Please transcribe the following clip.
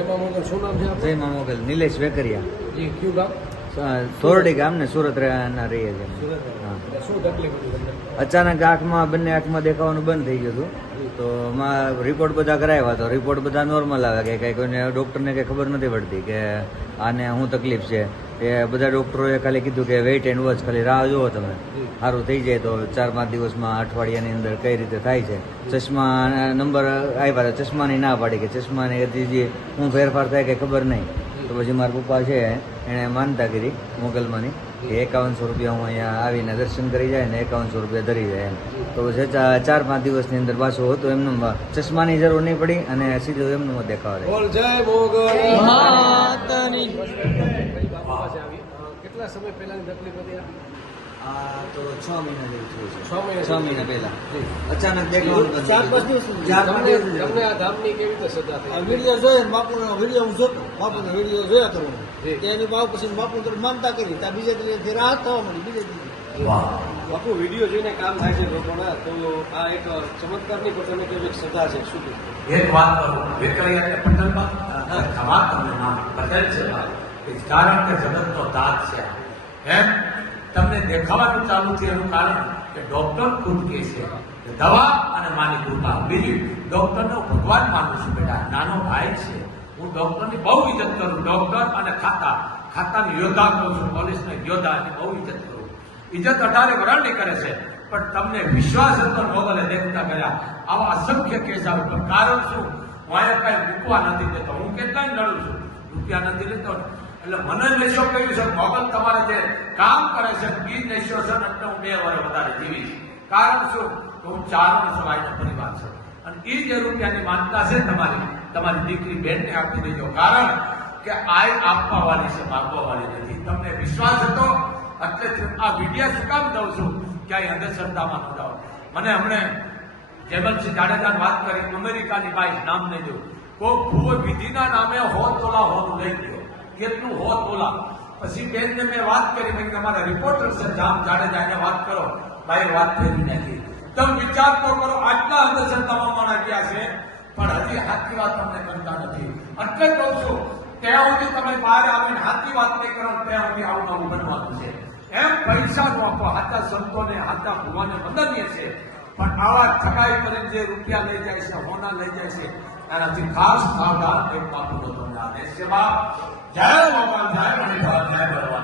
મા મોગલ શું નામ છે આપનું? મોગલ નિલેશ વેકરિયા. જી કયું ગામ? થોરડી ગામ ને સુરત ના રહીએ છીએ. અચાનક આંખમાં બંને આંખમાં દેખાવાનું બંધ થઈ ગયું હતું. તો માં રિપોર્ટ બધા કરાવ્યા તો રિપોર્ટ બધા નોર્મલ આવે કે કંઈ કોઈને ડોક્ટરને કંઈ ખબર નથી પડતી કે આને શું તકલીફ છે. એ બધા ડૉક્ટરોએ ખાલી કીધું કે વેઇટ એન્ડ વોચ ખાલી રાહ જુઓ તમે. સારું થઈ જાય તો ચાર પાંચ દિવસમાં અઠવાડિયાની અંદર કઈ રીતે થાય છે. ચશ્મા નંબર આવ્યા ચશ્માની ના પાડી કે ચશ્માની હજી હું ફેરફાર થાય કે ખબર નહીં. તો પછી મારા પપ્પા છે એણે માનતા કરી મોગલમાંની કે એકાવનસો રૂપિયા હું અહીંયા આવીને દર્શન કરી જાય ને એકાવનસો રૂપિયા ધરી જાય એમ. તો પછી ચાર પાંચ દિવસની અંદર પાછું હતું એમનું ચશ્માની જરૂર નહીં પડી અને સીધું એમનું દેખાવા કેટલા સમય પહેલાની તકલીફ હતી તો છ મહિના જેવું થયું છે. છ મહિના છ મહિના પહેલા. અચાનક દેખાવાનું ચાર પાંચ દિવસ ચાર પાંચ દિવસ તમને આ ધામની કેવી રીતે સજા થઈ? વીડિયો જોઈને બાપુનો વીડિયો હું જોતો. બાપુનો વીડિયો જોયા કરું જી. તેની બાપ પછી બાપુ તરફ માનતા કરી. ત્યાં બીજે દિવસે રાહત થવા મળી બીજે દિવસે બાપુ વીડિયો જોઈને કામ થાય છે લોકોના. તો આ એક ચમત્કારની પણ તમે કહ્યું સજા છે? શું? એક વાત કરું વેકરિયા પટેલમાં તમને નામ છે કારણ કે જગતનો દાંત છે એમ તમને દેખાવાનું ચાલુ છે એનું કારણ કે ડોક્ટર ખુદ કે છે દવા અને માની કૃપા બીજું ડોક્ટરનો ભગવાન માનું છું બેટા નાનો ભાઈ છે. હું ડોક્ટરની બહુ ઇજ્જત કરું ડોક્ટર અને ખાતા, ખાતાની યોદ્ધા કહું છું, પોલીસને યોદ્ધા એની બહુ ઇજ્જત કરું. ઇજ્જત અઢારે વરણની કરે છે, પણ તમને વિશ્વાસ હતો મોગલે દેખતા કર્યા. આવા અસંખ્ય કેસ આવે, પણ કારણ શું? હું અહીંયા કઈ મૂકવા નથી દેતો, હું કેટલાય લડું છું. રૂપિયા નથી લેતો એટલે મને નશો કહ્યું છે? મોગલ તમારે જે કામ કરે છે ઈ નશો છે એટલે હું બે વર્ષ વધારે જીવીશ. કારણ શું? કે હું ચારણ સમાજનો પરિવાર છું. અને એ જે રૂપિયાની માનતા છે તમારી તમારી દીકરી બેનને આપી દેજો. કારણ કે આય આપવાવાળી છે, માગવાવાળી નથી. તમને વિશ્વાસ હતો? એટલે આ વિડિયા શું કામ દઉં છું? ક્યાંય અંધશ્રદ્ધામાં ન જાઓ. મને હમણે જયમલસિંહ જાડેજા વાત કરી, અમેરિકાની બાઈ નામ નહીં દઉં. કોઈ ભૂ વિધિના નામે હો તોલા હોનું લઈ ગયો. કેટલું હોત બોલા. પછી બેનને મેં વાત કરી, મેં તમારા રિપોર્ટર છે, જામ જાડેજા એને વાત કરો. ભાઈ વાત થઈ નથી તમે વિચાર તો કરો, આટલા અંધશ્રદ્ધામાં માણા ગયા છે, પણ હજી હાથી વાત તમને કરતા નથી. એટલે કહું છું, ત્યાં સુધી તમે બહાર આવીને હાથી વાત નહીં કરો, ત્યાં સુધી આવું નવું બનવાનું છે. એમ પૈસા નો આપો, હાથા સંતોને, હાથા ભગવાને વંદનીય છે. પણ આવા ઠગાઈ કરીને જે રૂપિયા લઈ જાય છે, હોના લઈ જાય છે એનાથી ખાસ સાવધાન એક માત્ર તમને આદેશ છે, બાપ. જય મોગલ જય મણિપાલ જય ભગવાન.